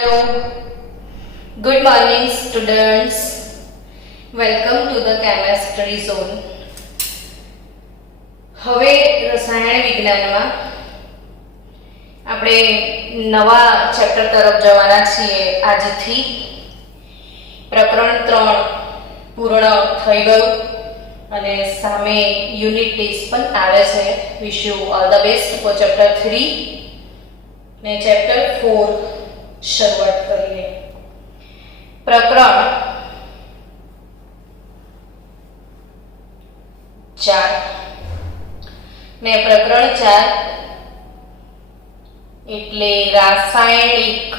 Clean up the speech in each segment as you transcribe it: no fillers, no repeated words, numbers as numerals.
Hello, good morning students. Welcome to the chemistry zone. હવે રસાયણ વિજ્ઞાનમાં આપણે નવા ચેપ્ટર તરફ જવાના છીએ આજથી. પ્રકરણ 3 પૂર્ણ થઈ ગયું અને સામે યુનિટ ટેસ્ટ પણ આવે છે. Wish you all the best for chapter 3 ને ચેપ્ટર 4 શરૂઆત કરીએ. પ્રકરણ 4 ને પ્રકરણ 4 એટલે રાસાયણિક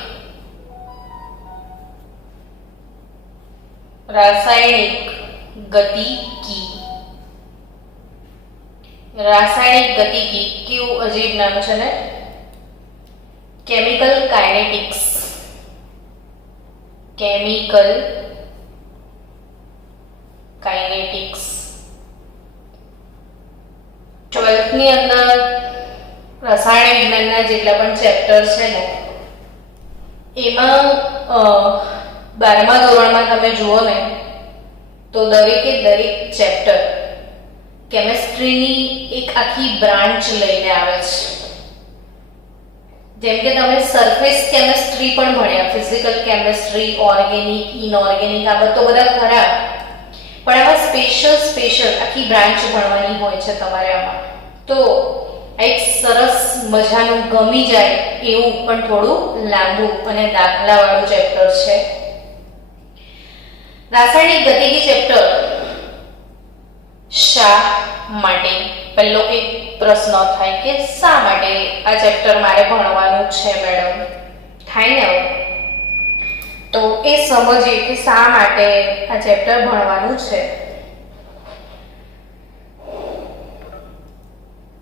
ગતિકી. રાસાયણિક ગતિકી કેવું અજીબ નામ છે ને. Chemical kinetics. 12th ની અંદર રસાયણ વિજ્ઞાનના જેટલા પણ ચેપ્ટર છે ને એમાં 12મા ધોરણમાં તમે જુઓ ને તો દરેકે દરેક ચેપ્ટર કેમેસ્ટ્રીની એક આખી બ્રાન્ચ લઈને આવે છે. જેમ કે તમે સરફેસ કેમેસ્ટ્રી પણ ભણ્યા, ફિઝિકલ કેમેસ્ટ્રી, ઓર્ગેનિક, ઇનઓર્ગેનિક, આ બધું બધા ખરા, પણ આમાં સ્પેશિયલ આખી બ્રાન્ચ ભણવાની હોય છે તમારે આમાં. તો એક સરસ મજાનું ગમી જાય એવું પણ થોડું લાંબુ અને દાખલાવાળું ચેપ્ટર છે. રાસાયણિક ગતિકી ચેપ્ટર શા માટે? પહેલો એક પ્રશ્ન થાય કે શા માટે આ ચેપ્ટર મારે ભણવાનું છે મેડમ? થાય ને. તો એ સમજીએ કે શા માટે આ ચેપ્ટર ભણવાનું છે.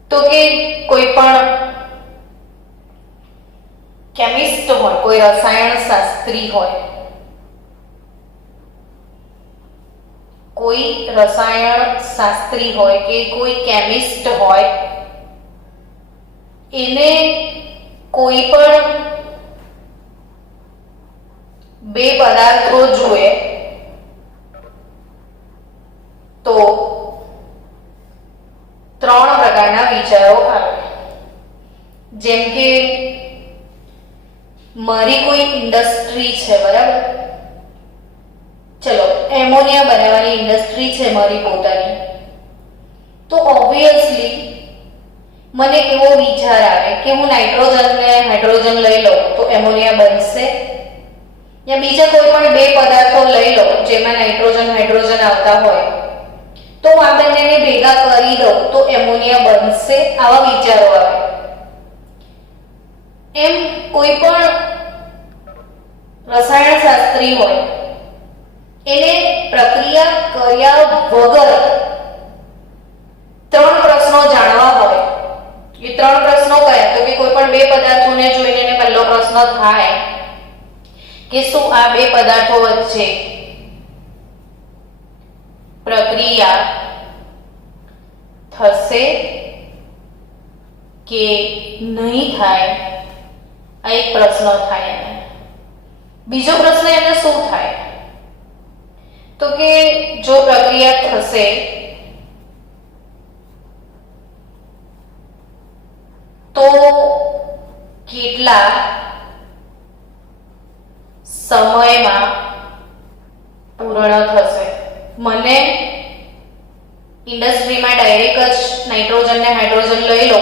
તો કે કોઈ પણ કેમિસ્ટ હોય, કોઈ રસાયણ શાસ્ત્રી હોય, કોઈ રસાયણ શાસ્ત્રી હોય કે કોઈ કેમિસ્ટ હોય, એને કોઈ પણ બે પદાર્થો જોઈએ તો 3 પ્રકારના વિચારો આવે. જેમ કે મારી કોઈ ઇન્ડસ્ટ્રી છે, બરાબર? ચલો, એમોનિયા બનાવવાની ઇન્ડસ્ટ્રી છે મારી પોતાની, તો ઓબ્વિયસલી મને એવો વિચાર આવે કે હું નાઇટ્રોજન ને હાઇડ્રોજન લઈ લઉં તો એમોનિયા બનશે, યા બીજા કોઈ પણ બે પદાર્થો લઈ લઉં જેમાં નાઇટ્રોજન હાઇડ્રોજન આવતા હોય તો આ બંનેને ભેગા કરી દઉં તો એમોનિયા બનશે. આવા વિચારો આવે. એમ કોઈ પણ રસાયણ શાસ્ત્રી હોય એને પ્રક્રિયા કર્યા વગર 3 પ્રશ્નો જાણવા હોય. એ 3 પ્રશ્નો કયા? તો કે કોઈ પણ બે પદાર્થોને જોઈને એને પહેલો પ્રશ્ન થાય કે શું આ બે પદાર્થો વચ્ચે પ્રક્રિયા થશે કે નહીં થાય? આ એક પ્રશ્ન થાય. બીજો પ્રશ્ન એને શું થાય? તો કે જો પ્રક્રિયા થશે તો કેટલા સમયમાં પૂર્ણ થશે? મને ઇન્ડસ્ટ્રીમાં ડાયરેક્ટ જ નાઇટ્રોજન ને હાઇડ્રોજન લઈ લો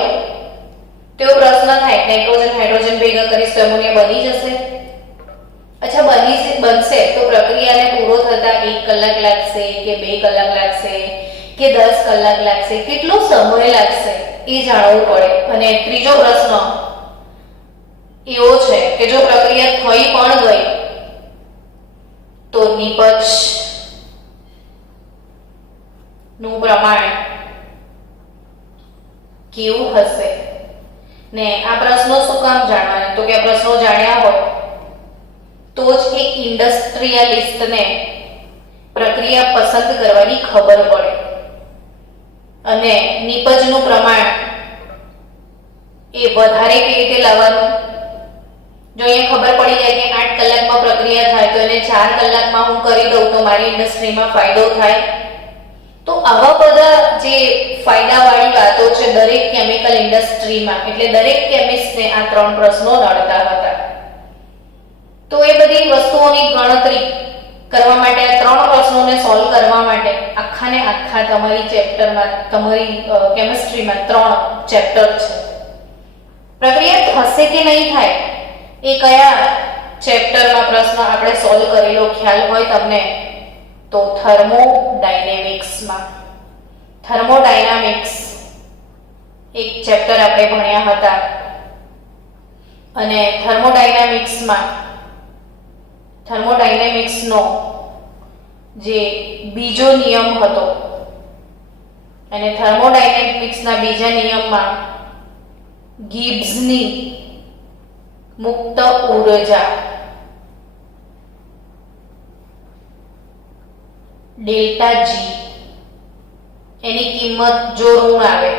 તો પ્રશ્ન થાય નાઇટ્રોજન હાઇડ્રોજન ભેગા કરીશ તો એમોનિયા બની જશે. અચ્છા, બનશે તો પ્રક્રિયાને પૂરો થતા 1 કલાક લાગશે કે 2 કલાક લાગશે કે 10 કલાક લાગશે? કેટલો સમય લાગશે એ જાણવું પડે. અને ત્રીજો પ્રશ્ન એવો છે કે જો પ્રક્રિયા થઈ પણ ગઈ તો નિપજ નું પ્રમાણ કેવું હશે? ને આ પ્રશ્નો શું કામ જાણવાના? તો કે આ પ્રશ્નો જાણ્યા હોય તો જ એક ઇન્ડસ્ટ્રીયલિસ્ટને પ્રક્રિયા પસંદ કરવાની ખબર પડે અને નિપજનું પ્રમાણ એ વધારે કેવી રીતે લાવવાનું? જો અહીંયા ખબર પડી જાય કે 8 4 કલાકમાં હું કરી દઉં તો મારી ઇન્ડસ્ટ્રીમાં ફાયદો થાય. તો આવા બધા જે ફાયદાવાળી વાતો છે દરેક કેમિકલ ઇન્ડસ્ટ્રીમાં, એટલે દરેક કેમિસ્ટને આ 3 પ્રશ્નો નડતા હતા. તો એ બધી વસ્તુઓની ગણતરી કરવા માટે, આ 3 પ્રશ્નોને સોલ્વ કરવા માટે આખાને આખા તમારી ચેપ્ટરમાં, તમારી કેમિસ્ટ્રીમાં 3 ચેપ્ટર છે. પ્રક્રિયા થશે કે નહીં થાય એ કયા ચેપ્ટરમાં પ્રશ્ન આપણે સોલ્વ કરેલો ખ્યાલ હોય તમને, તો થર્મોડાયનેમિક્સમાં. થર્મોડાયનામિક્સ એક ચેપ્ટર આપણે ભણ્યા હતા અને થર્મોડાયનેમિક્સનો જે બીજો નિયમ હતો અને થર્મોડાયનેમિક્સના બીજા નિયમમાં ગિબ્સની મુક્ત ઉર્જા ડેલ્ટા જી એની કિંમત જો ઋણ આવે,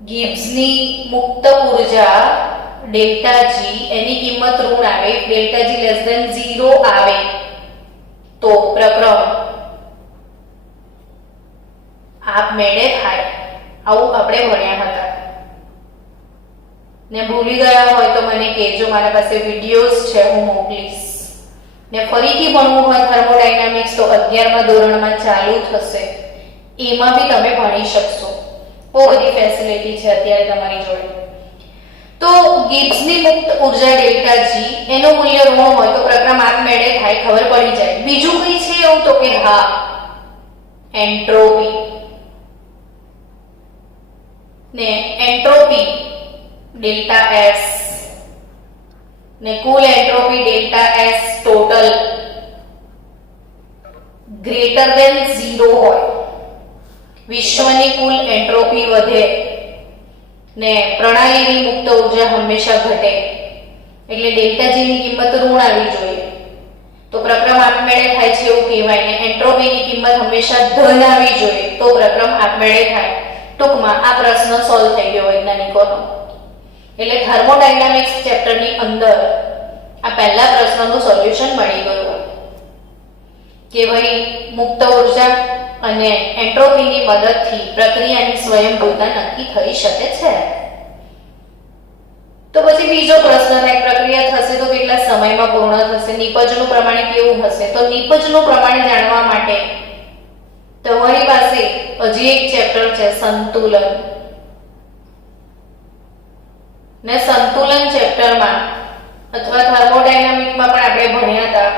ગિબ્સની મુક્ત ઉર્જા ડેલ્ટા જી એની કિંમત ઋણ આવે, ડેલ્ટા જી લેસ ધેન 0 આવે તો પ્રક્રમ આપમેળે થાય. આવું આપણે ભણ્યા હતા. ને ભૂલી ગયા હોય તો મને કહેજો, મારા પાસે વિડિયોઝ છે, હું મોકલીશ. ને ફરીથી ભણવું હોય થર્મોડાયનામિક્સ તો 11મા ધોરણમાં ચાલુ થશે, એમાં બી તમે ભણી શકશો. બહુ બધી ફેસિલિટી છે અત્યારે તમારી જોડે. તો ગિબ્સની મુક્ત ઉર્જા ડેલ્ટા જી એનું મૂલ્ય ઋણ હોય તો પ્રક્રમ આપમેળે થાય, ખબર પડી જાય. બીજું કઈ છે એવું તો કે હા, એન્ટ્રોપી. ને એન્ટ્રોપી ડેલ્ટા એસ ને કુલ entropy delta S total greater than 0 હોય, વિશ્વની કુલ એન્ટ્રોપી વધે ને પ્રણાલીની મુક્ત ઉર્જા હંમેશા ઘટે, એટલે ડેલ્ટા જી ની કિંમત ઋણ આવી જોઈએ તો પ્રક્રમ આપમેળે થાય છે એવું કહેવાય. ને એન્ટ્રોપીની કિંમત હંમેશા ધન આવી જોઈએ તો પ્રક્રમ આપમેળે થાય. ટૂંકમાં આ પ્રશ્ન સોલ્વ થઈ ગયો વૈજ્ઞાનિકોનો. એટલે થર્મોડાયનામિક્સ ચેપ્ટરની અંદર આ પહેલા પ્રશ્નનું સોલ્યુશન મળી ગયું કે ભાઈ મુક્ત ઉર્જા અને એન્ટ્રોપીની મદદથી પ્રક્રિયાની સ્વયંભૂતા નક્કી થઈ શકે છે. તો પછી બીજો પ્રશ્ન થાય, પ્રક્રિયા થશે તો કેટલા સમયમાં પૂર્ણ થશે, નિપજનું પ્રમાણ કેવું હશે? તો નિપજનું પ્રમાણ જાણવા માટે તમારી પાસે હજી એક ચેપ્ટર છે સંતુલન. ને સંતુલન ચેપ્ટરમાં અથવા થર્મોડાયનામિકમાં પણ આપણે ભણ્યા હતા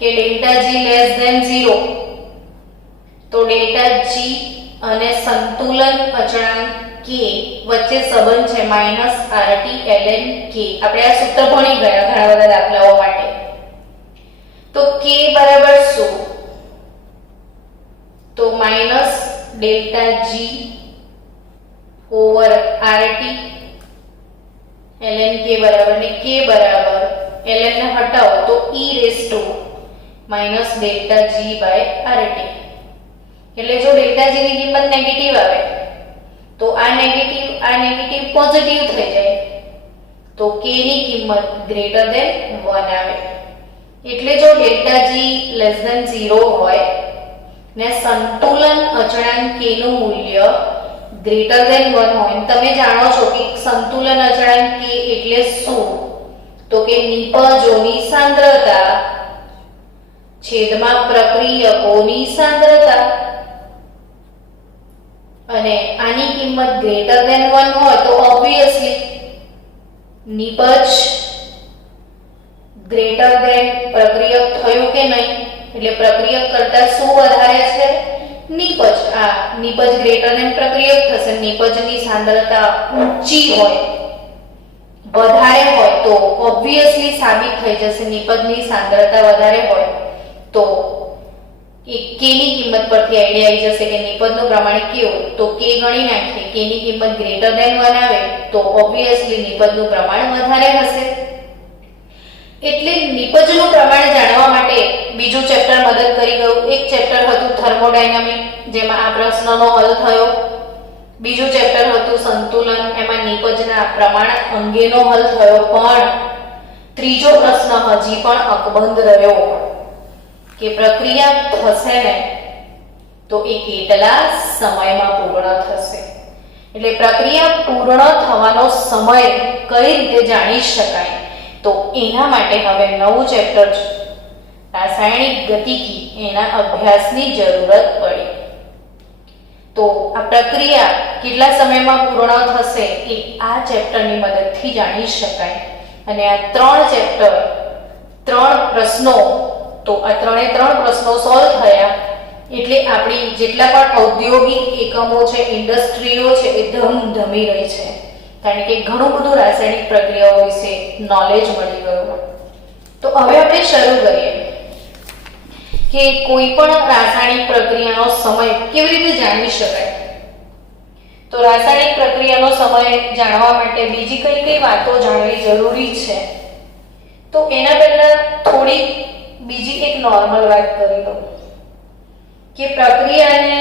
કે ડેલ્ટા જી લેસ ધેન 0 તો ડેલ્ટા જી અને સંતુલન અચળાંક k વચ્ચે સંબંધ છે -RT ln k. આપણે આ સૂત્ર ભણી ગયા ઘણા બધા દાખલાઓ માટે. તો k બરાબર શું? તો delta G over RT ln k બરાબર ને k બરાબર ln ને હટાવો તો e raise to delta G by RT. એટલે જો ડેલ્ટા જી ની કિંમત નેગેટિવ આવે તો આ નેગેટિવ પોઝિટિવ થઈ જાય તો k ની કિંમત ગ્રેટર ધેન 1 આવે. એટલે જો ડેલ્ટા જી લેસ ધેન 0 હોય ને સંતુલન અચળાંક k નું મૂલ્ય ગ્રેટર ધેન 1 હોય, તમે જાણો છો કે સંતુલન અચળાંક k એટલે શું? તો કે નિપજોની સાંદ્રતા છેદમાં પ્રક્રિયકોની સાંદ્રતા. અને આની કિંમત ગ્રેટર ધેન 1 હોય તો ઓબ્વિયસલી નિપજ ગ્રેટર ધેન પ્રક્રિયક થયું કે નહીં? એટલે પ્રક્રિયક કરતા શું વધારે છે? નિપજ. આ નિપજ ગ્રેટર ધેન પ્રક્રિયક થશે. નિપજની સાંદ્રતા ઊંચી હોય, વધારે હોય તો ઓબ્વિયસલી સાબિત થઈ જશે નિપજની સાંદ્રતા વધારે હોય તો k ની કિંમત પરથી આઈડિયા આવી જશે કે નિપજનું પ્રમાણ કેવું. તો k ગણી નાખીએ, k ની કિંમત ગ્રેટર ધેન 1 આવે તો ઓબ્વિયસલી નિપજનું પ્રમાણ વધારે હશે. એટલે નિપજનું પ્રમાણ જાણવા માટે બીજું ચેપ્ટર મદદ કરી ગયું. એક ચેપ્ટર હતું થર્મોડાયનામિક, જેમાં આ પ્રશ્નનો હલ થયો. બીજું ચેપ્ટર હતું સંતુલન, એમાં નિપજના પ્રમાણ અંગેનો હલ થયો. પણ ત્રીજો પ્રશ્ન હજી પણ અકબંધ રહ્યો કે પ્રક્રિયા થશે ને તો એ કેટલા સમયમાં પૂર્ણ થશે. એટલે પ્રક્રિયા પૂર્ણ થવાનો સમય કઈ રીતે જાણી શકાય, તો એના માટે હવે નવું ચેપ્ટર રાસાયણિક ગતિકી એના અભ્યાસની જરૂરત પડી. તો આ પ્રક્રિયા કેટલા સમયમાં પૂર્ણ થશે એ આ ચેપ્ટરની મદદથી જાણી શકાય. અને આ 3 ચેપ્ટર 3 પ્રશ્નો, તો આ 3 પ્રશ્નો સોલ્વ થયા એટલે આપણી જેટલા પણ ઔદ્યોગિક એકમો છે, ઇન્ડસ્ટ્રીઓ છે, એ ધમધમી રહી છે, કારણ કે ઘણું બધું રાસાયણિક પ્રક્રિયાઓ વિશે નોલેજ મળી ગયું. તો હવે આપણે શરૂ કરીએ કે કોઈ પણ રાસાયણિક પ્રક્રિયાનો સમય કેવી રીતે જાણી શકાય. તો રાસાયણિક પ્રક્રિયાનો સમય જાણવા માટે બીજી કઈ વાતો જાણવી જરૂરી છે. તો એના પહેલા થોડી બીજી એક નોર્મલ વાત કરી દઉં કે પ્રક્રિયાને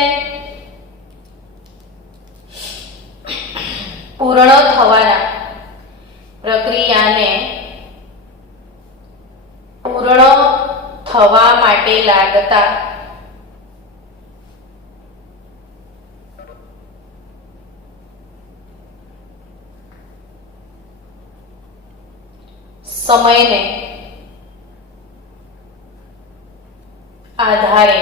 પૂર્ણ થવા માટે લાગતા સમયને આધારે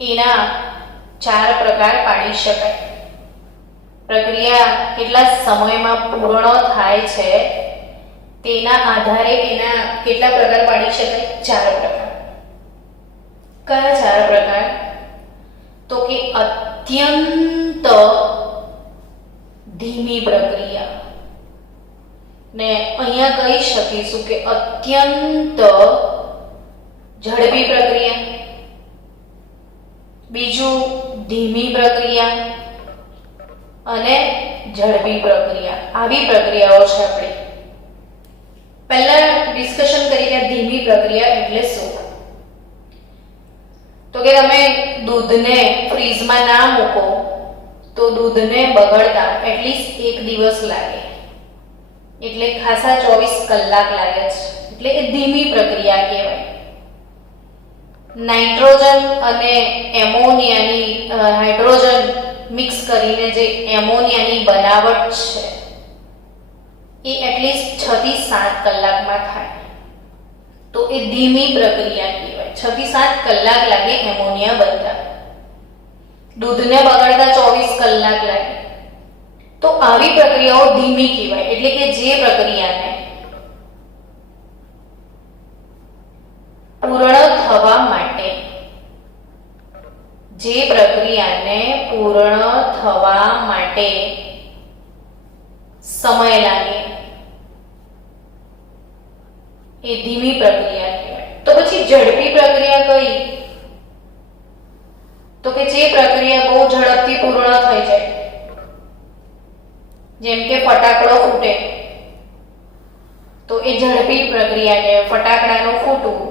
એના 4 પ્રકાર પાડી શકાય. પ્રક્રિયા કેટલા સમયમાં પૂર્ણ થાય છે તેના આધારે એના કેટલા પ્રકાર પાડી શકાય? 4 પ્રકાર. કયા 4 પ્રકાર? તો કે અત્યંત ધીમી પ્રક્રિયા, ને અહીંયા કહી શકીશું કે અત્યંત ઝડપી પ્રક્રિયા, બીજું ધીમી પ્રક્રિયા અને ઝડપી પ્રક્રિયા. આવી પ્રક્રિયાઓ છે. આપણે પહેલા ડિસ્કશન કરી કે ધીમી પ્રક્રિયા એટલે શું. તો કે તમે દૂધને ફ્રીઝમાં ના મૂકો તો દૂધને બગડતા એટલીસ્ટ 1 દિવસ લાગે, એટલે ખાસા 24 કલાક લાગે છે. એટલે એ ધીમી પ્રક્રિયા કહેવાય. નાઇટ્રોજન અને એમોનિયાની હાઇડ્રોજન મિક્સ કરીને જે એમોનિયાની બનાવટ છે એ એટલીસ્ટ 6 થી 7 કલાકમાં થાય, તો એ ધીમી પ્રક્રિયા કહેવાય. 6 થી 7 કલાક લાગે એમોનિયા બનતા, દૂધને બગાડતા 24 કલાક લાગે. તો આવી પ્રક્રિયાઓ ધીમી કહેવાય. એટલે કે જે પ્રક્રિયાને પૂર્ણ થવા માટે સમય લાગે એ ધીમી પ્રક્રિયા કહેવાય. તો પછી ઝડપી પ્રક્રિયા કઈ? તો કે જે પ્રક્રિયા બહુ ઝડપથી પૂર્ણ થઈ જાય, જેમ કે ફટાકડો ફૂટે તો એ ઝડપી પ્રક્રિયા કહેવાય. ફટાકડાનું ફૂટવું.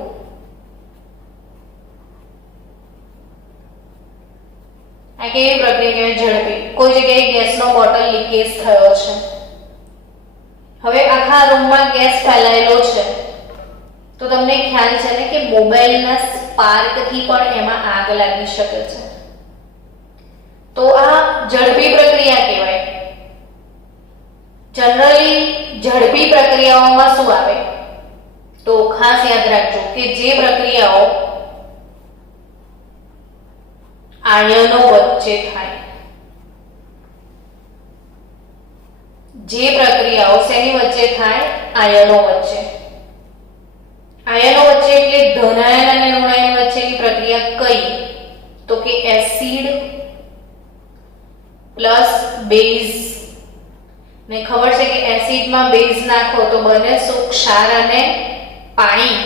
આ કેવી પ્રક્રિયા કહેવાય? ઝડપી. કોઈ જગ્યાએ ગેસનો બોટલ લીકેજ થયો છે, હવે આખા રૂમમાં ગેસ ફેલાયેલો છે, તો તમને ખ્યાલ છે ને કે મોબાઈલના સ્પાર્કથી પણ એમાં આગ લાગી શકે છે. તો આ ઝડપી પ્રક્રિયા કહેવાય. જનરલી ઝડપી પ્રક્રિયાઓમાં શું આવે? તો ખાસ યાદ રાખજો કે જે પ્રક્રિયાઓ આયનો વચ્ચે થાય, જે પ્રક્રિયાઓ શેની વચ્ચે થાય? આયનો વચ્ચે. આયનો વચ્ચે એટલે ધનાયન અને ઋણાયન વચ્ચેની પ્રક્રિયા કઈ? તો કે એસિડ પ્લસ બેઝ. ને ખબર છે કે એસિડમાં બેઝ નાખો તો બને શું? ક્ષાર અને પાણી.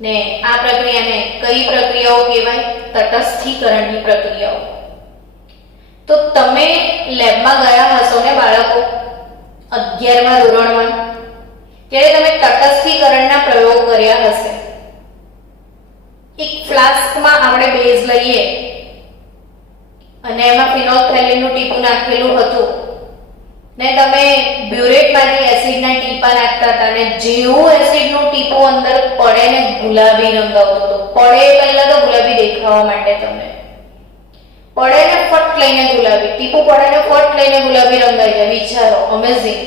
ને આ પ્રક્રિયાને કઈ પ્રક્રિયાઓ કહેવાય? તટસ્થીકરણની પ્રક્રિયાઓ. તો તમે લેબમાં ગયા હશો ને બાળકો 11મા ધોરણમાં, ત્યારે તમે તટસ્થીકરણના પ્રયોગ કર્યા હશે. એક ફ્લાસ્કમાં આપણે બેઝ લઈએ અને એમાં ફિનોલ્ફથેલિનનું ટીપું નાખેલું હતું ને તમે બ્યુરેટમાંથી એસિડના ટીપા નાખતા હતા ને જેવું એસિડનું ટીપું અંદર પડે ને ગુલાબી રંગ આવતો હતો. પડે પહેલા તો ગુલાબી દેખાવા માટે તમે પડે ને ફટ લઈને ગુલાબી, ટીપું પડે ને ફટ લઈને ગુલાબી રંગ આવી જાય. વિચારો, અમેઝિંગ.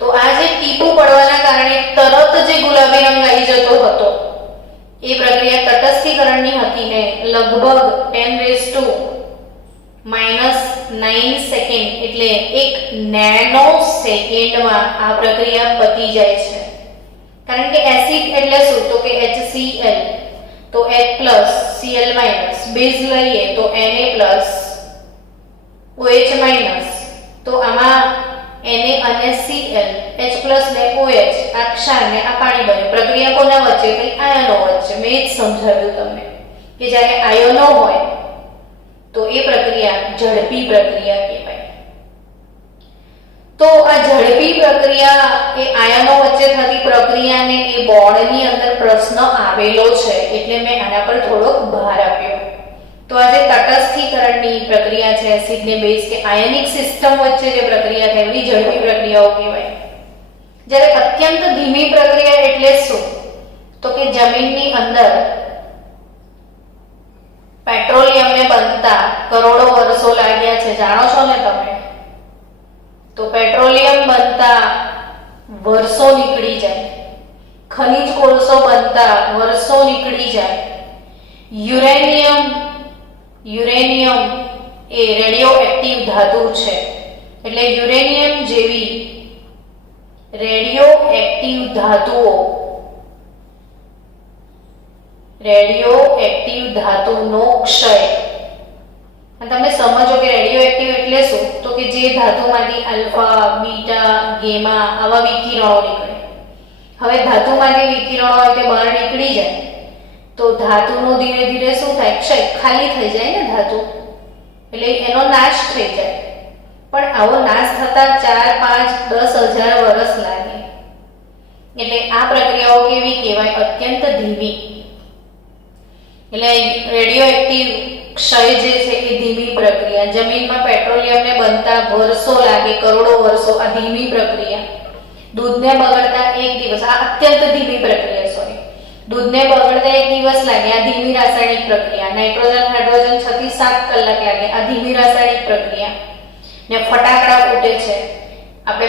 તો આ જે ટીપું પડવાના કારણે તરત જે ગુલાબી રંગ આવી જતો હતો એ પ્રક્રિયા તટસ્થીકરણની હતી ને લગભગ 10⁻⁹ સેકન્ડ એટલે 1 નેનો સેકન્ડમાં આ પ્રક્રિયા પતી જાય છે. કારણ કે એસિડ એટલે શું? તો કે HCl, તો H+ Cl- બેઝ લઈએ તો Na+OH-, તો આમાં Na અને Cl, H+ ને OH, આ ક્ષાર ને આ પાણી બને. પ્રક્રિયા કોના વચ્ચે? કઈ આયનો વચ્ચે. મેં જ સમજાવ્યું તમને કે જ્યારે આયનો હોય તો એ પ્રક્રિયા ઝડપી પ્રક્રિયા કહેવાય. તો આ ઝડપી પ્રક્રિયા એ આયનો વચ્ચે થતી પ્રક્રિયાને એ બોર્ડની અંદર પ્રશ્ન આવેલો છે એટલે મેં આના પર થોડોક ભાર આપ્યો. તો આ જે તટસ્થીકરણની પ્રક્રિયા છે, એસિડ ને બેઝ કે આયનિક સિસ્ટમ વચ્ચે જે પ્રક્રિયા થાય એવી ઝડપી પ્રક્રિયાઓ કહેવાય. જ્યારે અત્યંત ધીમી પ્રક્રિયા એટલે શું? તો કે જમીનની અંદર પેટ્રોલિયમને બનતા કરોડો વર્ષો લાગ્યા છે, જાણો છો ને તમે? તો પેટ્રોલિયમ બનતા વર્ષો નીકળી જાય, ખનિજ કોલસો બનતા વર્ષો નીકળી જાય, યુરેનિયમ એ રેડિયો એક્ટિવ ધાતુ છે એટલે યુરેનિયમ જેવી રેડિયો એક્ટિવ ધાતુનો ક્ષય. તમે સમજો કે રેડિયો એક્ટિવ એટલે શું? તો કે જે ધાતુમાંથી આલ્ફા, બીટા, ગેમા આવા વિકિરણો નીકળે. હવે ધાતુમાંથી વિકિરણો હોય તે બહાર નીકળી જાય તો ધાતુનો ધીરે ધીરે શું થાય? ક્ષય, ખાલી થઈ જાય ને ધાતુ, એટલે એનો નાશ થઈ જાય. પણ આવો નાશ થતા 4, 5, 10,000 વર્ષ લાગે. એટલે આ પ્રક્રિયાઓ કેવી કહેવાય? અત્યંત ધીમી. એટલે રેડિયો એક્ટિવ ક્ષય જે છે એ ધીમી પ્રક્રિયા. જમીનમાં પેટ્રોલિયમને બનતા વર્ષો લાગે, કરોડો વર્ષો, આ ધીમી પ્રક્રિયા. દૂધને બગડતા 1 દિવસ, આ અત્યંત ધીમી પ્રક્રિયા. સોરી, દૂધને બગડતા 1 દિવસ લાગે, આ ધીમી રાસાયણિક પ્રક્રિયા. નાઇટ્રોજન, હાઇડ્રોજન 6 થી 7 કલાક લાગે, આ ધીમી રાસાયણિક પ્રક્રિયા. ને ફટાકડા ફૂટે છે, આપણે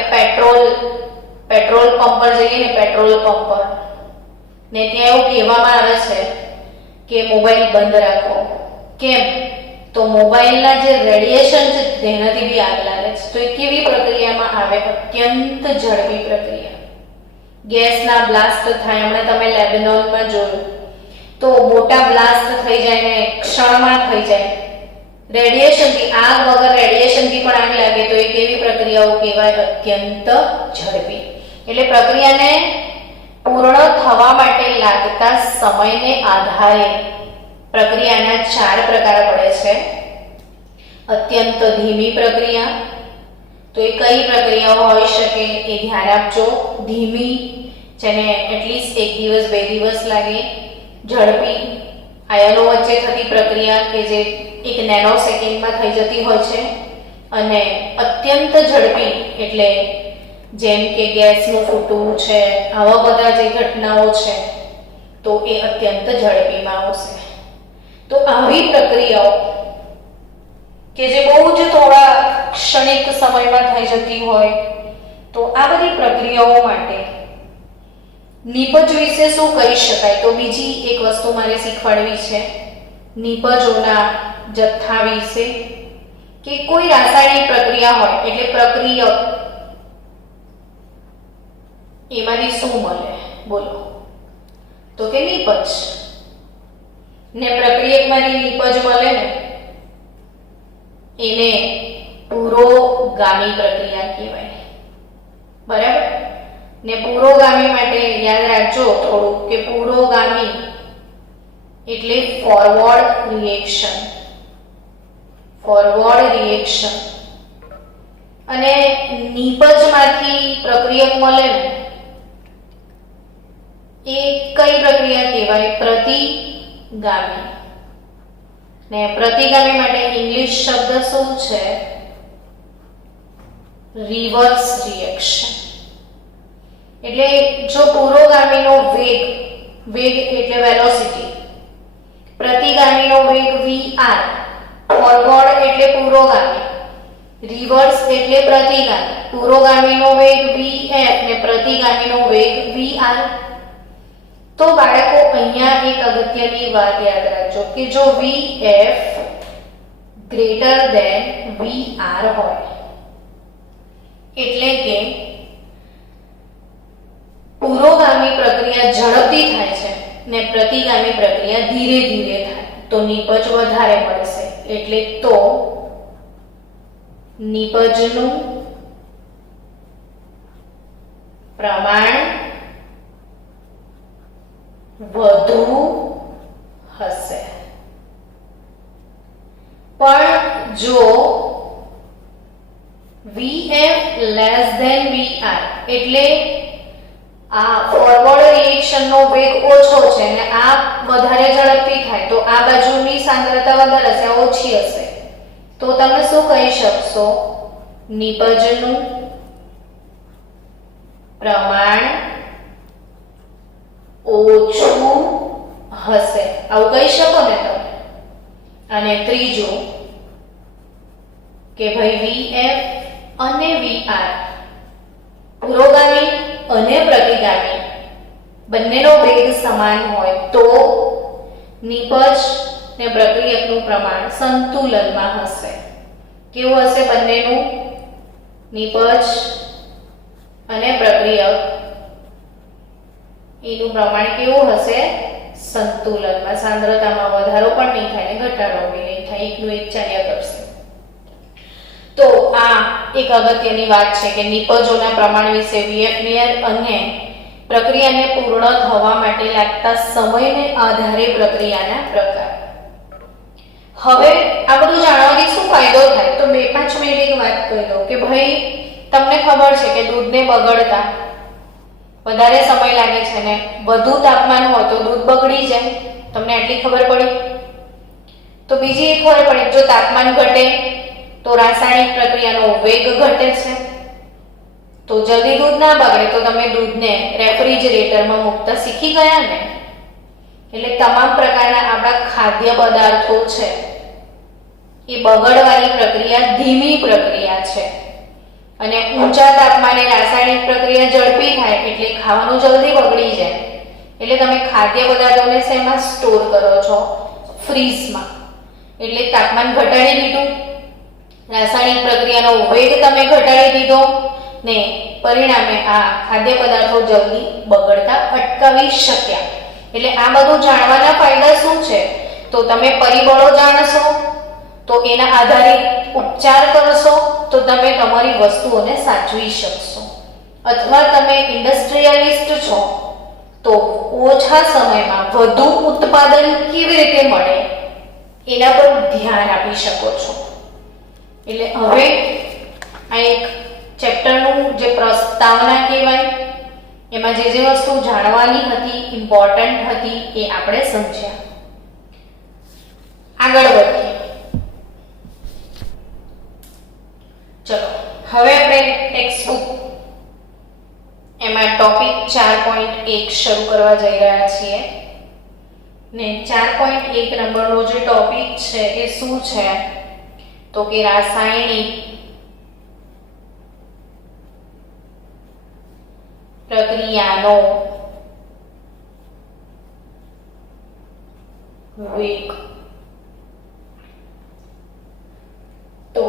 પેટ્રોલ પંપ પર જઈએ ને, પેટ્રોલ પંપ પર ને ત્યાં એવું કહેવામાં આવે છે કે મોબાઈલ બંધ રાખો. કેમ? તો મોબાઈલના જે રેડિયેશન છે તેનાથી બી આગ લાગે છે. તો એ કેવી પ્રક્રિયામાં આવે? અત્યંત ઝડપી પ્રક્રિયા. ગેસના બ્લાસ્ટ થાય, હમણાં તમે લેબનોનમાં જોયું તો મોટા બ્લાસ્ટ થઈ જાય ને ક્ષણમાં થઈ જાય. રેડિયેશનથી, આગ વગર રેડિયેશનથી પણ આગ લાગે તો એ કેવી પ્રક્રિયાઓ કહેવાય? અત્યંત ઝડપી. એટલે પ્રક્રિયાને પૂર્ણ થવા માટે લાગતા સમયને આધારે પ્રક્રિયાના 4 પ્રકાર પડે છે. અત્યંત ધીમી પ્રક્રિયા, તો એ કઈ પ્રક્રિયાઓ હોઈ શકે એ ધ્યાન આપજો. ધીમી, જેને એટલીસ્ટ 1 દિવસ 2 દિવસ લાગે. ઝડપી, આયનો વચ્ચે થતી પ્રક્રિયા કે જે 1 નેનો સેકન્ડમાં થઈ જતી હોય છે. અને અત્યંત ઝડપી એટલે જેમ કે ગેસનું ફૂટવું છે, આવા બધા જે ઘટનાઓ છે તો એ અત્યંત ઝડપીમાં આવશે. તો આવી પ્રક્રિયાઓ કે જે બહુ જ થોડા ક્ષણિક સમયમાં થઈ જતી હોય તો આ બધી પ્રક્રિયાઓ માટે નિપજ વિશે શું કહી શકાય? તો બીજી એક વસ્તુ મારે શીખવાડવી છે નિપજોના જથ્થા વિશે. કે કોઈ રાસાયણિક પ્રક્રિયા હોય એટલે પ્રક્રિયક, એમાંથી શું મળે? બોલો. તો કે નિપજ. ને પ્રક્રિયકમાંથી નિપજ મળે ને એને પુરોગામી પ્રક્રિયા કહેવાય. બરાબર ને પુરોગામી માટે યાદ રાખજો થોડું કે પુરોગામી એટલે ફોરવર્ડ રિએક્શન. અને નિપજમાંથી પ્રક્રિયક મળે ને એ કઈ પ્રક્રિયા કહેવાય? પ્રતિગામી. ને પ્રતિગામી માટે ઇંગ્લિશ શબ્દ શું છે? Reverse reaction. એટલે જો પુરોગામીનો વેગ એટલે વેલોસિટી, પ્રતિગામીનો વેગ vr, ફોરવર્ડ એટલે પુરોગામી, રિવર્સ એટલે પ્રતિગામી, પુરોગામીનો વેગ vf ને પ્રતિગામીનો વેગ vr. તો બાળકો અહીંયા એક અગત્યની વાત યાદ રાખજો કે જો vf ગ્રેટર ધેન vr હોય એટલે કે પુરોગામી પ્રક્રિયા ઝડપથી થાય છે ને પ્રતિગામી પ્રક્રિયા ધીરે ધીરે થાય તો નીપજ વધારે મળશે. એટલે તો નીપજનું પ્રમાણ વધુ હશે. પણ જો vf લેસ ધેન vr એટલે આ ફોરવર્ડ રિએક્શનનો વેગ ઓછો છે ને આ વધારે ઝડપથી થાય તો આ બાજુની સાંદ્રતા વધારે હશે, ઓછી હશે. તો તમે શું કહી શકશો? નીપજનું પ્રમાણ ઓછું હશે, આવું કહી શકો ને તમે. અને ત્રીજું કે ભાઈ vf અને vr પુરોગામી અને પ્રતિગામી બંનેનો વેગ સમાન હોય તો નીપજ ને પ્રક્રિયકનું પ્રમાણ સંતુલનમાં હશે. કેવું હશે બંનેનું? નીપજ અને પ્રક્રિયક એનું પ્રમાણ કેવું હશે? સંતુલનમાં. સાંદ્રતામાં વધારો પણ નહીં થાય ને ઘટાડો બી નહીં થાય, એકનું એક ચાલ્યા કરશે. તો આ એક અગત્યની વાત છે કે નીપજોના પ્રમાણ વિશે vf અને પ્રક્રિયાને પૂર્ણ થવા માટે લાગતા સમયને આધારે પ્રક્રિયાના પ્રકાર. હવે આ બધું જાણવાથી શું ફાયદો થાય? તો 2-5 મિનિટ એક વાત કહી દઉં કે ભાઈ તમને ખબર છે કે દૂધને બગડતા વધારે સમય લાગે છે ને વધુ તાપમાન હોય તો દૂધ બગડી જાય. તમને આટલી ખબર પડી. તો બીજી એક ખબર પડી જો તાપમાન ઘટે તો રાસાયણિક પ્રક્રિયાનો વેગ ઘટે છે તો જલ્દી દૂધ ના બગડે. તો તમે દૂધને રેફ્રિજરેટરમાં મૂકતા શીખી ગયા ને. એટલે તમામ પ્રકારના આપણા ખાદ્ય પદાર્થો છે એ બગડવાની પ્રક્રિયા ધીમી પ્રક્રિયા છે અને ઊંચા તાપમાને રાસાયણિક પ્રક્રિયા ઝડપી થાય એટલે ખાવાનું જલ્દી બગડી જાય. એટલે તમે ખાદ્ય પદાર્થોને શેમાં સ્ટોર કરો છો? ફ્રીઝમાં. એટલે તાપમાન ઘટાડી દીધું, રાસાયણિક પ્રક્રિયાનો વેગ તમે ઘટાડી દીધો ને પરિણામે આ ખાદ્ય પદાર્થો જલ્દી બગડતા અટકાવી શક્યા. એટલે આ બધું જાણવાના ફાયદા શું છે? તો તમે પરિબળો જાણશો તો એના આધારે ઉપચાર કરશો તો તમે તમારી વસ્તુઓને સાચવી શકશો. અથવા તમે ઇન્ડસ્ટ્રીયલિસ્ટ છો તો ઓછા સમયમાં વધુ ઉત્પાદન કેવી રીતે મળે એના પર ધ્યાન આપી શકો છો. એટલે હવે આ એક ચેપ્ટરનું જે પ્રસ્તાવના કહેવાય એમાં જે વસ્તુ જાણવાની હતી, ઇમ્પોર્ટન્ટ હતી એ આપણે સમજ્યા. આગળ વધીએ. ચલો હવે આપણે ટેક્સ્ટબુક એમાં ટોપિક 4.1 શરૂ કરવા જઈ રહ્યા છીએ ને 4.1 નંબરનો જે ટોપિક છે એ શું છે? તો કે રાસાયણિક પ્રક્રિયાનો વેગ. તો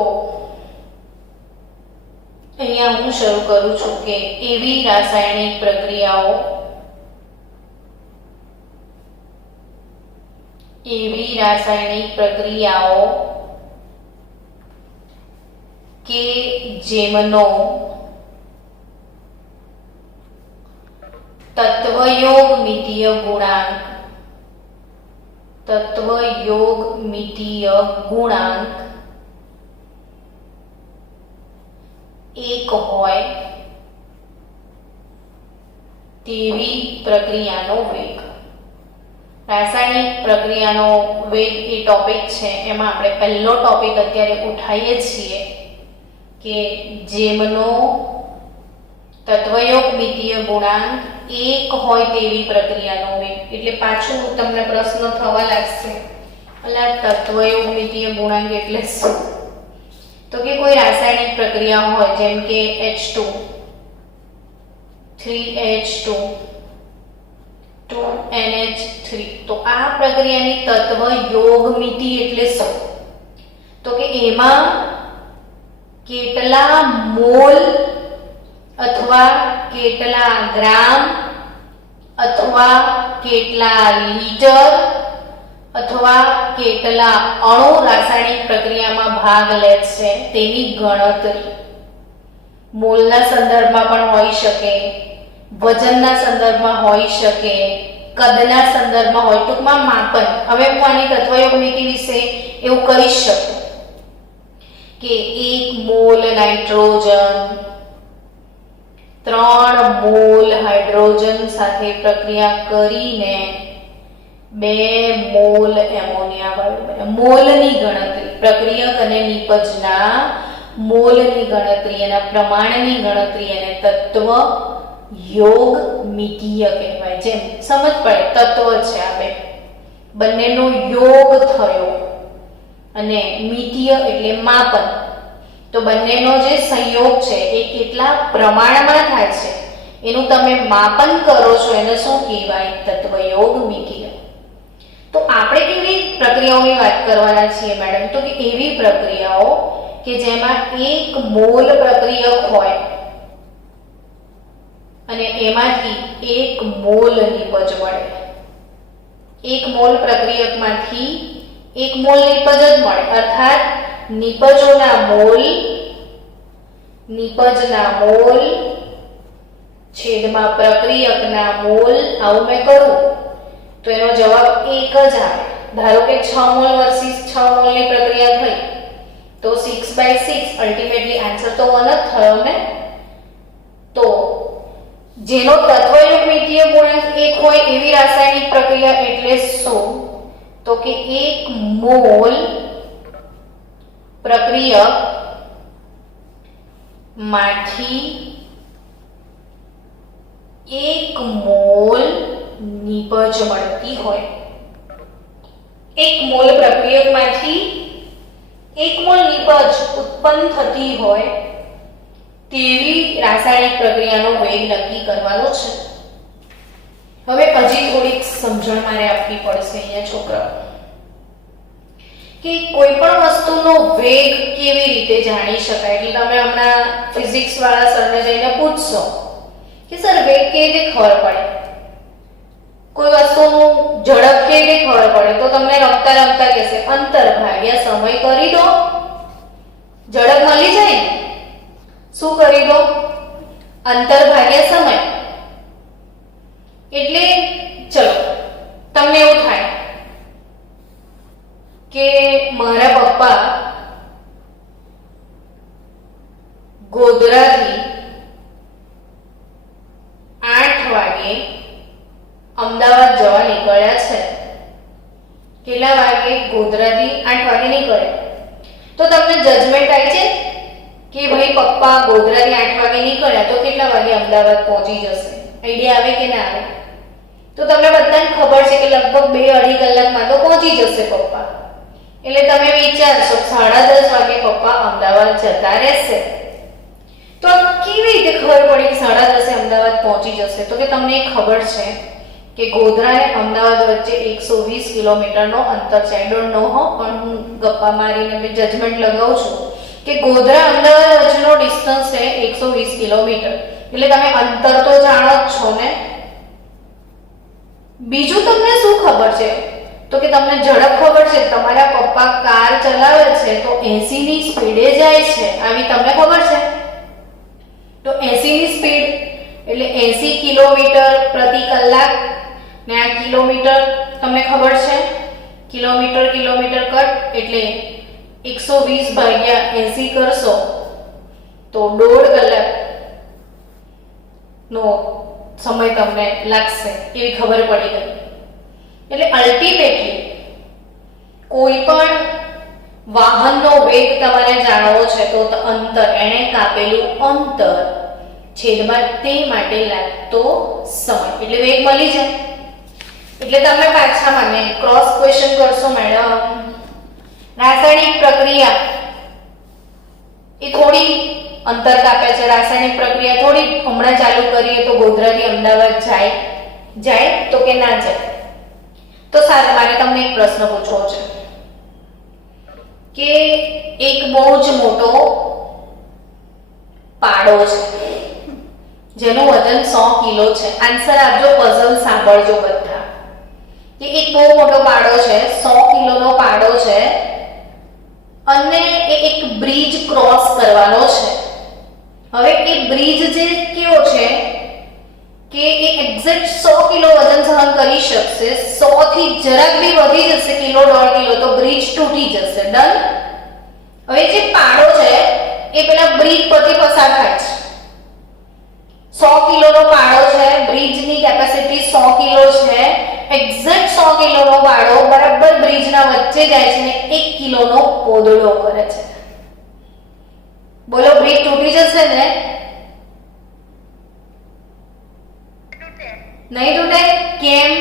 અહીંયા હું શરૂ કરું છું કે એવી રાસાયણિક પ્રક્રિયાઓ કે જેમનો તત્વયોગમિતીય ગુણાંક 1 હોય તેવી પ્રક્રિયાનો વેગ. રાસાયણિક પ્રક્રિયાનો વેગ એ ટોપિક છે એમાં આપણે પહેલો ટોપિક અત્યારે ઉઠાવીએ છીએ કે જેમનો તત્વયોગ મિતીય ગુણાંક 1 હોય તેવી પ્રક્રિયાનો વેગ. એટલે પાછું તમને પ્રશ્ન થવા લાગશે, અલા તત્વયોગ મિતીય ગુણાંક એટલે શું? તો કે કોઈ રાસાયણિક પ્રક્રિયા હોય જેમ કે H2 3H2 2NH3, તો આ પ્રક્રિયાની તત્વયોગ મિતિ એટલે શું? તો કે એમાં કેટલા મોલ અથવા કેટલા ગ્રામ અથવા કેટલા લીટર અથવા કેટલા અણુ રાસાયણિક પ્રક્રિયામાં ભાગ લે છે તેની ગણતરી. મોલના સંદર્ભમાં પણ હોઈ શકે, વજનના સંદર્ભમાં હોઈ શકે, કદના સંદર્ભમાં હોય, ટૂંકમાં માપન. હવે હું આની તત્વયોગ મિતિ વિશે એવું કહી શકું કે 1 મોલ નાઇટ્રોજન 3 મોલ હાઇડ્રોજન સાથે પ્રક્રિયા કરીને 2 મોલ એમોનિયા વાયુ બને. મોલની ગણતરી, પ્રક્રિયક અને નિપજના મોલની ગણતરી, એના પ્રમાણની ગણતરી અને તત્વ યોગ મિતીય કહેવાય. જેમ સમજ પડે, તત્વ છે આ બંનેનો યોગ થયો અને મિતીય એટલે માપન. તો બંનેનો જે સંયોગ છે એ કેટલા પ્રમાણમાં થાય છે એનું તમે માપન કરો છો, એને શું કહેવાય? તત્વયોગ મિતીય. તો આપણે કેવી પ્રક્રિયાઓની વાત કરવાના છીએ મેડમ? તો કે એવી પ્રક્રિયાઓ કે જેમાં 1 મોલ પ્રક્રિયક હોય અને એમાંથી 1 મોલ નિપજ મળે. 1 મોલ પ્રક્રિયકમાંથી 1 મોલ નિપજ જ મળે, અર્થાત નિપજના મોલ છેદમાં પ્રક્રિયકના મોલ. આવું મેં કરું તો એનો જવાબ 1 જ આવે. ધારો કે 6 મોલ વર્સિસ 6 મોલની પ્રક્રિયા થઈ તો 6/6 અલ્ટિમેટલી આન્સર તો 1 જ થયો ને. તો જેનો તત્વયોગ મિતીય ગુણાંક 1 હોય એવી રાસાયણિક પ્રક્રિયા એટલે શું? તો કે 1 મોલ પ્રક્રિયક માંથી 1 મોલ નિપજ મળતી હોય. 1 મોલ પ્રક્રિયકમાંથી 1 મોલ નિપજ ઉત્પન્ન થતી હોય તેવી રાસાયણિક પ્રક્રિયાનો વેગ નક્કી કરવાનો છે. હવે હજી થોડીક સમજણ મારે આપવી પડશે અહીંયા છોકરાઓ, કે કોઈ પણ વસ્તુનો વેગ કેવી રીતે જાણી શકાય. એટલે તમે હમણાં ફિઝિક્સ વાળા સરને જઈને પૂછશો કે સર વેગ કેવી રીતે ખબર પડે, કોઈ વસ્તુનું ઝડપ કેવી રીતે ખબર પડે, તો તમને રમતા રમતા કહેશે અંતર ભાગ્યા સમય કરી દો, ઝડપ મળી જાય ને. શું કરી દો? અંતર ભાગ્યા સમય. એટલે ચલો તમને એવું થાય કે મારા પપ્પા ગોધરાથી 8 વાગે અમદાવાદ જવા નીકળ્યા છે. કેટલા વાગે? ગોધરાથી 8 વાગે નીકળ્યા. તો તમને જજમેન્ટ આવી છે કે ભાઈ પપ્પા ગોધરાથી 8 વાગે નીકળ્યા તો કેટલા વાગે અમદાવાદ પહોંચી જશે? આઈડિયા આવે કે ના આવે? તો તમને બધાને ખબર છે કે લગભગ 2-2.5 કલાકમાં તો પહોંચી જશે પપ્પા. એટલે તમે વિચારશો 10:30 વાગે પપ્પા અમદાવાદ જતા રહેશે. તો કેવી રીતે ખબર પડી કે 10:30 અમદાવાદ પહોંચી જશે? તો કે તમને ખબર છે કે ગોધરા અને અમદાવાદ વચ્ચે 120 કિલોમીટરનો અંતર છે. આઈ ડોન્ટ નો હો, પણ હું ગપ્પા મારીને જજમેન્ટ લગાવું છું કે ગોધરા અમદાવાદ વચ્ચેનો ડિસ્ટન્સ છે 120 કિલોમીટર. એટલે તમે અંતર તો જાણો જ છો ને. બીજું તમને શું ખબર છે? તો કે તમને ઝડપ ખબર છે. તમારા પપ્પા કાર ચલાવે છે તો 80 ની સ્પીડે જાય છે, આવી તમને ખબર છે. તો 80 ની સ્પીડ એટલે 80 કિલોમીટર પ્રતિ કલાક ને આ કિલોમીટર તમને ખબર છે. કિલોમીટર કટ એટલે 120 ભાગ્યા 80 કરશો તો 1.5 કલાક નો સમય તમને લાગશે, એવી ખબર પડી ગઈ. એટલે અલ્ટિમેટલી કોઈ પણ વાહનનો વેગ તમારે જાણવો છે તો અંતર, એને કાપેલું અંતર છેદમાં તે માટે લાગતો સમય, એટલે વેગ મળી જાય. એટલે તમે પાછા મને ક્રોસ ક્વેશ્ચન કરશો, મેડમ રાસાયણિક પ્રક્રિયા એ થોડી અંતર કાપે છે, રાસાયણિક પ્રક્રિયા થોડી હમણાં ચાલુ કરીએ તો ગોધરાથી અમદાવાદ જાય તો કે ના જાય? તો સારું, મારે તમને એક પ્રશ્ન પૂછવો છે કે એક બહુ જ મોટો પાડો છે જેનું વજન 100 કિલો છે. આન્સર આપજો, પઝલ સાંભળજો બધા. કે એક બહુ મોટો પાડો છે, 100 કિલોનો પાડો છે અને એ એક બ્રિજ ક્રોસ કરવાનો છે. હવે એ બ્રિજ જે કેવો છે કે એ એક્ઝેક્ટ 100 કિલો વજન સહન કરી શકશે. 100 થી જરાક બી વધી જશે કિલો, 1.5 કિલો તો બ્રિજ તૂટી જશે. ડન. હવે જે પાડો છે એ પેલા બ્રિજ પરથી પસાર થાય છે. 100 કિલોનો પાડો છે, બ્રિજની કેપેસિટી 100 કિલો છે, એક્ઝેક્ટ 100 કિલોનો પાડો બરાબર બ્રિજના વચ્ચે જાય છે ને 1 કિલોનો પોદળો કરે છે. બોલો, બ્રિજ તૂટી જશે ને? નહીં તૂટે. કેમ?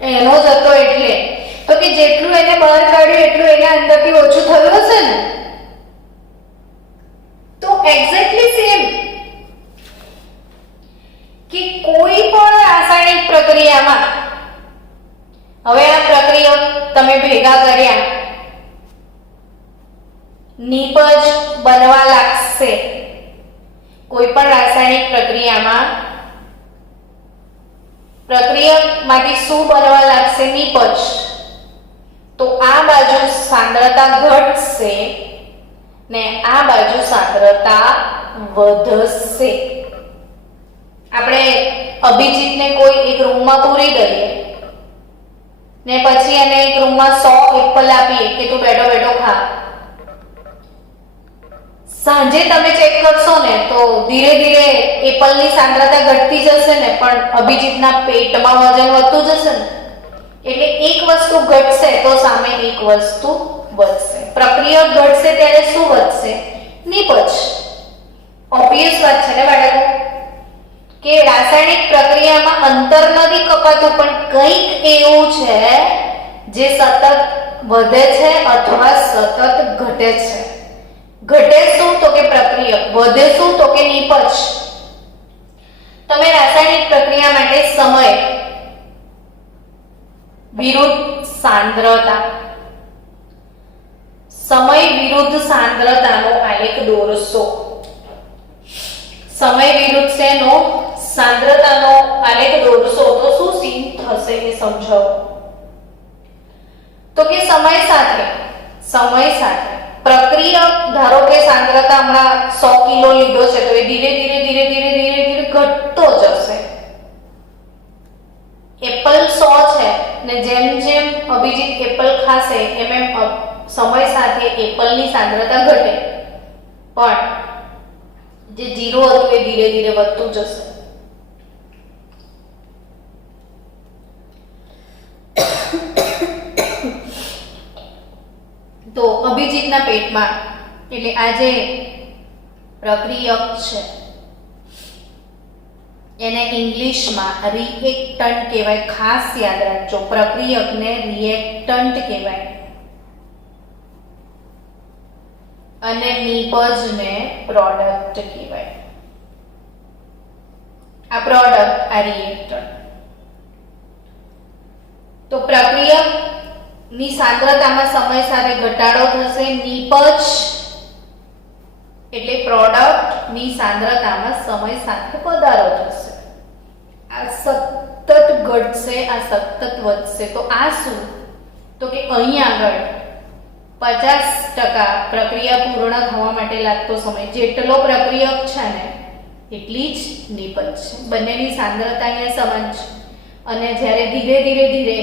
એનો જતો એટલે તો કે જેટલું એને બહાર કાઢ્યું એટલું એને અંદરથી ઓછું થયું હશે ને. તો એક્ઝેક્ટલી સેમ કે કોઈ પણ રાસાયણિક પ્રક્રિયામાં, હવે આ પ્રક્રિયા તમે ભેગા કર્યા, નીપજ બનવા લાગશે. કોઈ પણ રાસાયણિક પ્રક્રિયામાંથી શું બનવા લાગશે? નીપજ. તો આ બાજુ સાંદ્રતા ઘટશે ને આ બાજુ સાંદ્રતા વધશે. આપણે અભિજીતને કોઈ એક રૂમમાં પૂરી દઈએ ને પછી એને એક રૂમમાં 100 એપલ આપીએ કે તું બેઠો બેઠો ખા. સાંજે તમે ચેક કરશો ને તો ધીરે ધીરે એપલની સાંદ્રતા ઘટતી જશે ને પણ અભિજીતના પેટમાં વજન વધતું જશે ને. એટલે એક વસ્તુ ઘટશે તો સામે એક વસ્તુ વધશે. પ્રક્રિયા ઘટશે ત્યારે શું વધશે? નીપજ. ઓબ્વિયસ વાત છે ને બાળકો કે રાસાયણિક પ્રક્રિયામાં અંતર નથી કપાતું પણ કંઈક એવું છે જે સતત વધે છે અથવા સતત ઘટે છે. ઘટે શું? તો કે પ્રક્રિયા. વધે શું? તો કે નીપજ. તમે રાસાયણિક પ્રક્રિયા માટે સમય વિરુદ્ધ સાંદ્રતા, સમય વિરુદ્ધ સાંદ્રતાનો આલેખ દોરશો. સમય વિરુદ્ધ શેનો? સાંદ્રતાનો આલેખ દોરશો તો શું સીન થશે એ સમજાવો. તો કે સમય સાથે પ્રક્રિયા, ધારો કે સાંદ્રતા હમણાં 100 કિલો લીધો છે તો એ ધીરે ધીરે ઘટતો જશે. એપલ 100 છે ને જેમ જેમ અભિજીત એપલ ખાશે એમ એમ સમય સાથે એપલની સાંદ્રતા ઘટે પણ જે 0 હતું એ ધીરે ધીરે વધતું જશે. તો અભિજીતના પેટમાં, એટલે આ જે પ્રક્રિયક છે એને ઇંગ્લિશમાં રિએક્ટન્ટ કહેવાય. ખાસ યાદ રાખજો, પ્રક્રિયકને રિએક્ટન્ટ કહેવાય અને નીપજને પ્રોડક્ટ કહેવાય. આ પ્રોડક્ટ, આ રિએક્ટન્ટ. તો પ્રક્રિયકની સાંદ્રતામાં સમય સાથે ઘટાડો થશે. નીપજ એટલે પ્રોડક્ટની સાંદ્રતામાં સમય સાથે વધારો થશે. આ સતત ઘટશે, આ સતત વધશે. તો આ શું? તો કે અહીં આગળ 50% પ્રક્રિયા પૂર્ણ થવા માટે લાગતો સમય જેટલો પ્રક્રિયક છે ને એટલી જ નીપજ છે. બંનેની સાંદ્રતા અહીંયા સમાન છે અને જ્યારે ધીરે ધીરે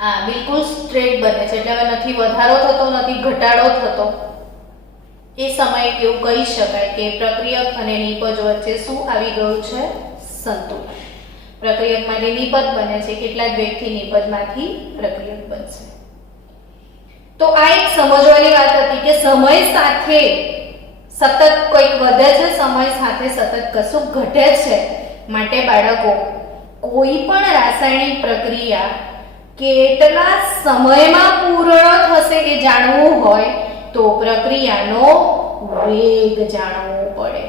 આ બિલકુલ સ્ટ્રેટ બને છે એટલે હવે નથી વધારો થતો નથી ઘટાડો થતો. એ સમયે એવું કહી શકાય કે પ્રક્રિયક અને નીપજ વચ્ચે શું આવી ગયું છે? સંતુલન. પ્રક્રિયકમાંથી નિપજ બને છે, કેટલા જ વેગથી નિપજમાંથી પ્રક્રિયક બનશે. તો આ એક સમજવાની વાત હતી કે સમય સાથે સતત કંઈક વધે છે, સમય સાથે સતત કશું ઘટે છે. માટે બાળકો કોઈ પણ રાસાયણિક પ્રક્રિયા કેટલા સમયમાં પૂર્ણ થશે એ જાણવું હોય તો પ્રક્રિયાનો વેગ જાણવો પડે.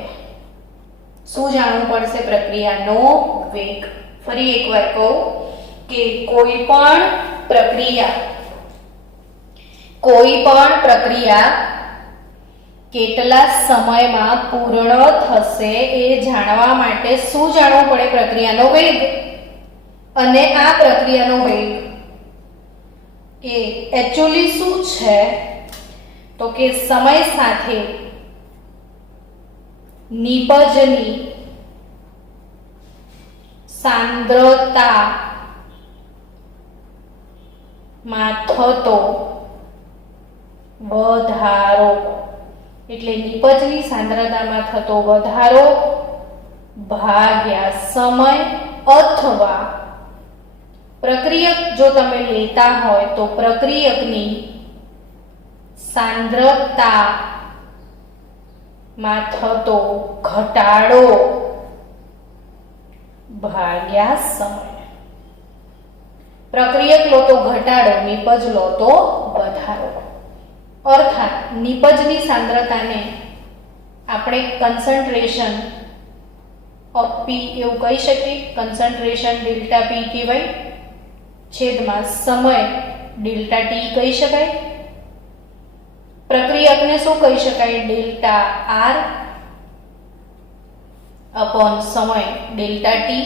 શું જાણવું પડશે? પ્રક્રિયાનો વેગ. ફરી એકવાર કહું કે કોઈ પણ પ્રક્રિયા કેટલા સમયમાં પૂર્ણ થશે એ જાણવા માટે શું જાણવું પડે? પ્રક્રિયાનો વેગ. અને આ પ્રક્રિયાનો વેગ એ એક્ચ્યુઅલી શું છે તો કે સમય સાથે નિપજની સાંદ્રતામાં થતો વધારો, એટલે નિપજની સાંદ્રતામાં થતો વધારો ભાગ્યા સમય, અથવા પ્રક્રિયક જો તમે લેતા હોય તો પ્રક્રિયકની સાંદ્રતામાં થતો ઘટાડો ભાગ્યા સમય. પ્રક્રિયક લો તો ઘટાડો, નિપજ લો તો વધારો. અર્થાત નિપજની સાંદ્રતાને આપણે કન્સન્ટ્રેશન ઓફ પી એવું કહી શકીએ, કન્સન્ટ્રેશન ડેલ્ટા પી કહેવાય, છેદમાં સમય ડેલ્ટા ટી કહી શકાય. પ્રક્રિયકને શું કહી શકાય? ડેલ્ટા આર અપોન સમય ડેલ્ટા ટી.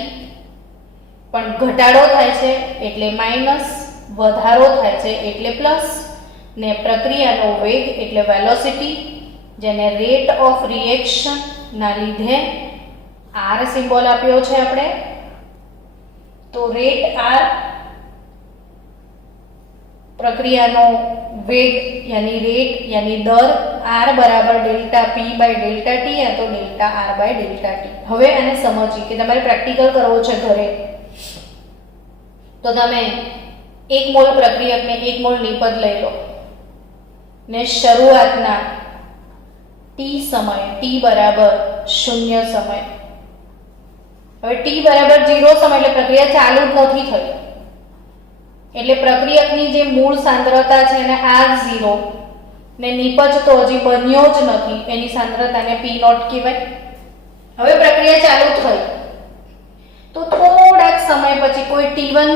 પણ ઘટાડો થાય છે એટલે માઇનસ, વધારો થાય છે એટલે પ્લસ, ને પ્રક્રિયાનો વેગ એટલે વેલોસિટી, જેને રેટ ઓફ રિએક્શન ના લીધે આર સિમ્બોલ આપ્યો છે આપણે. તો રેટ આર પ્રક્રિયાનો વેગ યાની રેટ યાની દર, આર બરાબર delta P by delta T યા તો delta R by delta T. હવે આને સમજીએ કે તમારે પ્રેક્ટિકલ કરવો છે ઘરે, તો તમે 1 મોલ પ્રક્રિયકને 1 મોલ નિપજ લઈ લો ને શરૂઆતના ટી સમય, ટી બરાબર 0 સમય. હવે ટી બરાબર 0 સમય એટલે પ્રક્રિયા ચાલુ જ નથી થઈ, એટલે પ્રક્રિયકની જે મૂળ સાંદ્રતા છે એને R0 ને નિપજ તો હજી બન્યો જ નથી, એની સાંદ્રતાને P0 કહેવાય. હવે પ્રક્રિયા ચાલુ થઈ તો થોડાક સમય પછી કોઈ T1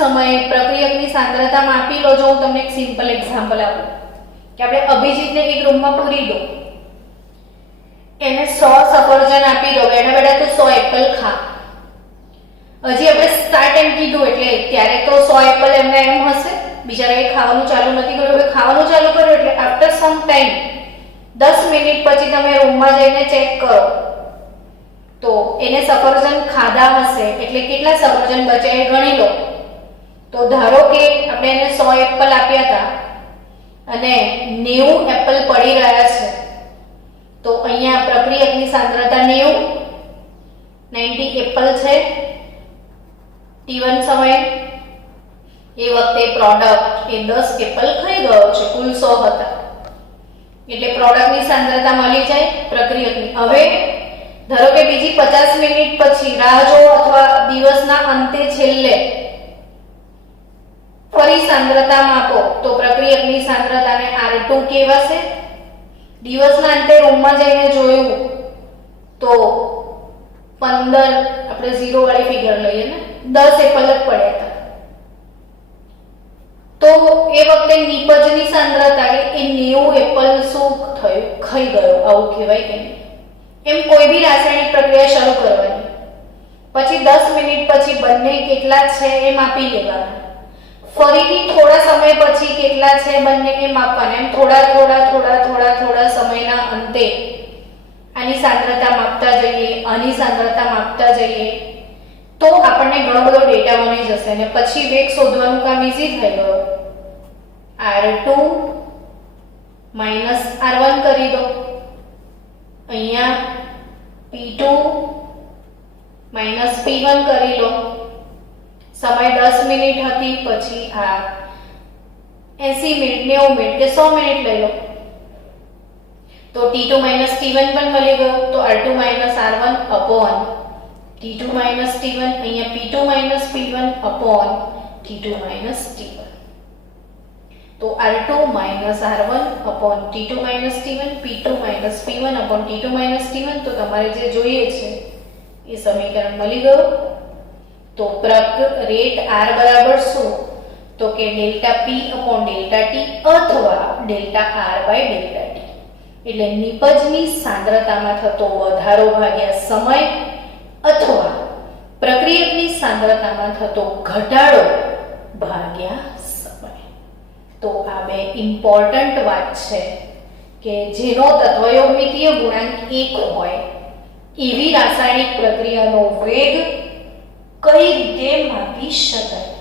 સમયે પ્રક્રિયકની સાંદ્રતા માપી લો. જો હું તમને એક સિમ્પલ એક્ઝામ્પલ આપું કે આપણે અભિજીતને એક રૂમમાં પૂરી દો, એને 100 સફરજન આપી દો, બેઠા બેઠા તો 100 એપલ ખા. હજી આપણે સ્ટાર્ટ એમ કીધું એટલે ત્યારે તો 100 એપલ એમને એમ હશે, બિચારાએ ખાવાનું ચાલુ નથી કર્યું. હવે ખાવાનું ચાલુ કર્યું એટલે આફ્ટર સમ ટાઈમ 10 મિનિટ પછી તમે રૂમમાં જઈને ચેક કરો તો એને સફરજન ખાધા હશે એટલે કેટલા સફરજન બચ્યા એ ગણી લો. તો ધારો કે આપણે એને 100 એપલ આપ્યા હતા અને 90 એપલ પડી રહ્યા છે, તો અહીંયા પ્રક્રિયકની સાંદ્રતા 90 એપલ છે. T1 સમયે એ વખતે પ્રોડક્ટ એ 10 એપલ ખાઈ ગયો છે, કુલ 100 હતા, એટલે પ્રોડક્ટની સાંદ્રતા મળી જાય પ્રક્રિયકની. હવે ધારો કે બીજી 50 મિનિટ પછી રાહ જો અથવા દિવસના અંતે છેલ્લે ફરી સાંદ્રતા માપો તો પ્રક્રિયકની સાંદ્રતાને R2 કહેવાશે. દિવસના અંતે રૂમમાં જઈને જોયું તો 15, આપણે 0 વાળી ફિગર લઈએ ને, 10 એપલ જ પડ્યા હતા. તો એ વખતે નિપજની સાંદ્રતા એ 90 એપલ શું થયું? ખાઈ ગયો, આવું કહેવાય કે નહીં? એમ કોઈ બી રાસાયણિક પ્રક્રિયા શરૂ કરવાની, પછી 10 મિનિટ પછી બંને કેટલા છે એ માપી લેવાના, ફરીથી થોડા સમય પછી કેટલા છે બંને એ માપવાના. એમ થોડા સમયના અંતે આની સાંદ્રતા માપતા જઈએ, આની સાંદ્રતા માપતા જઈએ તો આપણને ઘણો બધો ડેટા મળી જશે અને પછી વેગ શોધવાનું કામ ઈઝી થઈ ગયું. R2 - R1 કરી દો. અહીંયા P2 માઇનસ p1 કરી લો. સમય 10 મિનિટ હતી, પછી આ 80 મિનિટ, 90 મિનિટ કે 100 મિનિટ લઈ લો તો t2 માઇનસ t1 પણ મળી ગયો. તો r2 minus r1 upon t2 minus t1, અહીંયા p2 minus p1 upon t2 minus t1. તો r2 minus r1 upon t2 minus t1, p2 minus p1 upon t2 minus t1. તો તમારે જે જોઈએ છે એ સમીકરણ મળી ગયું. તો રેટ r બરાબર શું? તો કે delta p upon delta t અથવા delta r by delta t. એટલે નિપજની સાંદ્રતામાં થતો વધારો ભાગ્યા સમય અથવા પ્રક્રિયકની સાંદ્રતામાં થતો ઘટાડો ભાગ્યા સમય. તો આ બે ઇમ્પોર્ટન્ટ વાત છે કે જેનો તત્વયોમિતીય ગુણાંક 1 હોય એવી રાસાયણિક પ્રક્રિયાનો વેગ કઈ રીતે માપી શકાય.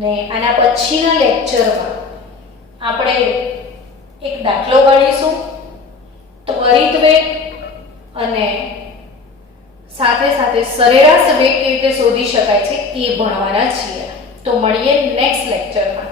ને આના પછીના લેક્ચરમાં આપણે એક દાખલો ગણીશું, ત્વરિત વેગ અને સાથે સાથે સરેરાશ વેગ કેવી રીતે શોધી શકાય છે એ ભણવાના છીએ. તો મળીએ નેક્સ્ટ લેક્ચરમાં.